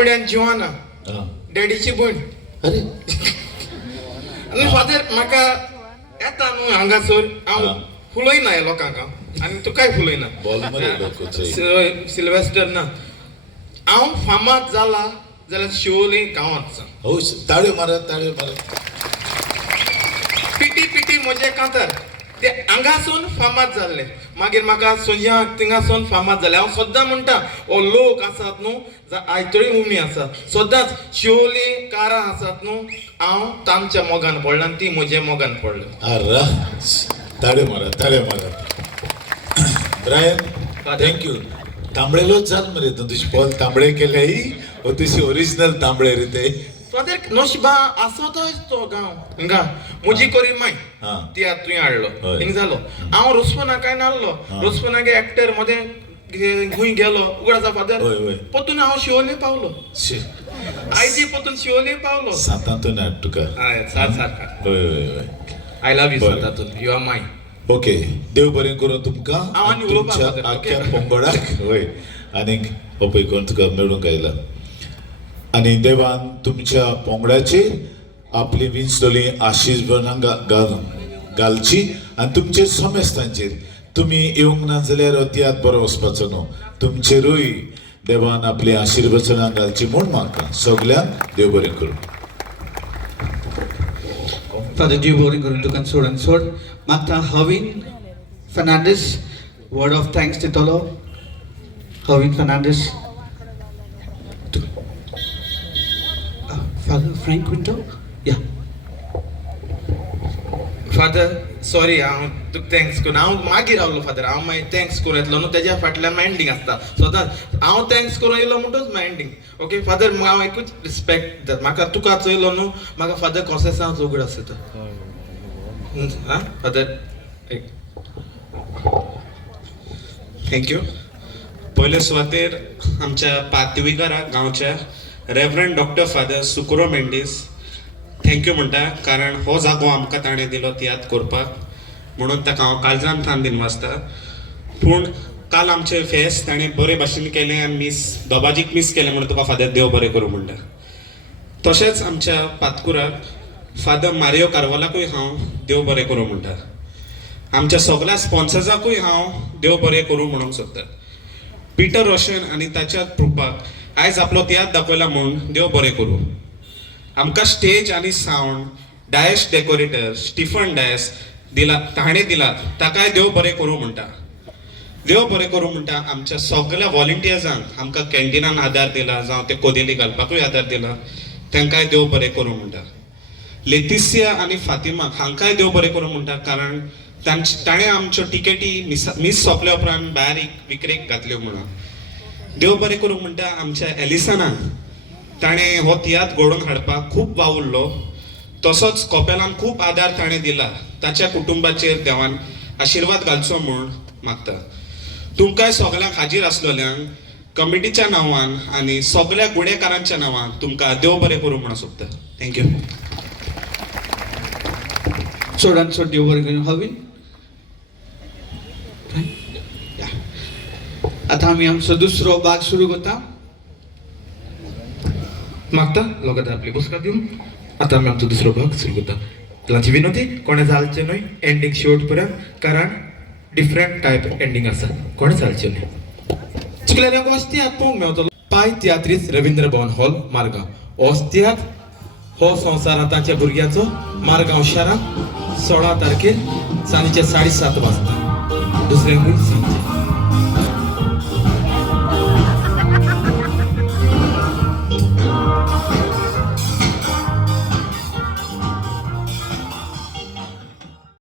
Comedian Jiwana हा. डॅडीची भयण. अरे आनी फादर म्हाका येता न्हू हांगासर हांव हा. फुलयना हे लोकांक आनी तुकाय फुलयना बॉल मरे लोक सिल्वेस्टर ना हांव फामाद जाला जाल्यार शिवोले गांवांत वचून. हो ताळ्यो मारत ताळ्यो मारत. पिटी पिटी म्हजे कांतर ते हांगासून फामाद जाल्ले मागीर म्हाका सोंज्या थिंगासून फामाद जाले. हांव सद्दां म्हणटा हो लोक आसात न्हू आयतळी उमी आसा सदांच शिवोली कारां आसात न्हू हांव तांच्या मोगान पडलां आनी ती म्हज्या मोगान पडले. अरे ताळ्यो मारत ताळ्यो मारत. Brian thank you. तांबडेलोच जाल मरे तूं तुझे बॉल तांबडे केले हो तुझे ओरिजिनल तांबडे रे ते. फादर नोशबा आसोतोच तो गांव हिंगा म्हजी कोरी माय हा. ती आतां तुवें हाडलो हय. हिंग जालो. हांव रुस्पना काय नासलो रुस्पनागे एक्टर मध्ये खंय गेलो उगड आसा फादर हय, हय. पोतून हांव शिवोले पावलो. आयजी पोतून शिवोले पावलो. सातांतून हाड तुका. हय सात सारका. होय होय होय. आय लव यू बरें. सातातून यू आर माय. ओके देव बरें करून तुमकां हांव आनी उलोवपाक तुमच्या लागलो. आख्या पंगडाक होय आनीक हो पळय कोण तुका मेळूंक आयला आनी देवान तुमच्या पंगडाचेर आपली विंचलोली आशीश घालची आनी तुमचे समेस्तांचेर तुमी येवंक ना जाल्यार अतियात बरो वचपाचो न्हू तुमचेरूय देवान आपली आशिर्वचनां घालची म्हूण म्हाका सगल्यांक देव बरें करूं. Father Dew boring going to console and sword. Mata Havin Fernandez, word of thanks to Tolo. Havin Fernandez. Father Frank Quinto? Yeah. Father sorry हांव तुका थँक्स करून हांव मागीर रावलो फादर हांव मागीर थँक्स करूं येतलो न्हू तेज्या फाटल्यान मागीर एंडींग आसता सदांच हांव थँक्स करून येयलो म्हणटूच मागीर एंडींग. ओके फादर हांव एकूच रिस्पेक्ट दिता म्हाका तुका चोयलो न्हू म्हाका फादर कॉसेसां उगड आसता हा फादर थँक्यू. पयले सुवातेर आमच्या पातविकारा गांवच्या reverend doctor father Socorro Mendes thank you म्हणटा कारण हो जागो आमकां ताणें दिलो तियात्र करपाक म्हणून ताका हांव काळजान थान दिन वाचता. पूण काल आमचें फेस्त ताणें बरे भाशेन केलें आनी बाबाजीक मिस केलें म्हणून तुका फादर देव बरें करूं म्हणटा. तशेंच आमच्या पातकुराक फादर मारियो कारवालाकूय हांव देव बरें करूं म्हणटा. आमच्या सगळ्या स्पॉन्सर्साकूय हांव देव बरें करूं म्हणूंक सोदता. पिटर रोशन आनी ताच्या ट्रुपाक आयज आपलो तियात्र दाखयला म्हूण देव बरें करूं. आमकां स्टेज आनी sound dais decorator Stephen Dias दिला ताणें दिला ताकाय देव बरें करूं म्हणटा. देव बरें करूं म्हणटा आमच्या सगळ्या व्हॉलंटियर्सांक आमकां कॅन्टिनान आदार दिला जावं ते कोदेली घालपाकूय आदार दिला तांकांय देव बरें करूं म्हणटा. लेतिसिया आनी फातिमा हांकांय देव बरें करूं म्हणटा कारण ताणें आमच्यो टिकेटी मिस सोंपल्या उपरांत भायर विक्रेक घातल्यो म्हणून. देव बरें करूं म्हणटा आमच्या एलिसनाक ताणें हो तियात्र घडोवन हाडपाक खूब वावुरलो. तसोच कपेलान खूब आदार ताणें दिला ताच्या कुटुंबाचेर देवान आशिर्वाद घालचो म्हूण मागता. तुमकांय सगळ्यांक हाजीर आसलेल्यांक कमिटीच्या नांवान आनी सगळ्या गुणेकारांच्या नांवान तुमकां देव बरें करूं म्हणून सोदता. Thank you. Sword and sword Dew boring going Havin. आता आम्ही आमचो दुसरो भाग सुरू करता. मागता लोकांत आपली पुस्तकां दिवन आतां आमी आमचो दुसरो भाग सुरू करता. तांची विनंती कोणें जालचें न्हय एंडींग शेवट पर्यंत कारण डिफरंट टायप एंडींग आसा कोणें जालचें न्हय. चिकल्यार एक वस्त्यात पळोवंक मेळटलो पाय तियात्रीस रवींद्र भवन हॉल मारगांव. वस्त्यात हो संवसार आतांच्या भुरग्याचो मारगांव शारांत 16 तारखेर सांजेचे 7:30 वाजता दुसऱ्यांकूय सांजचे.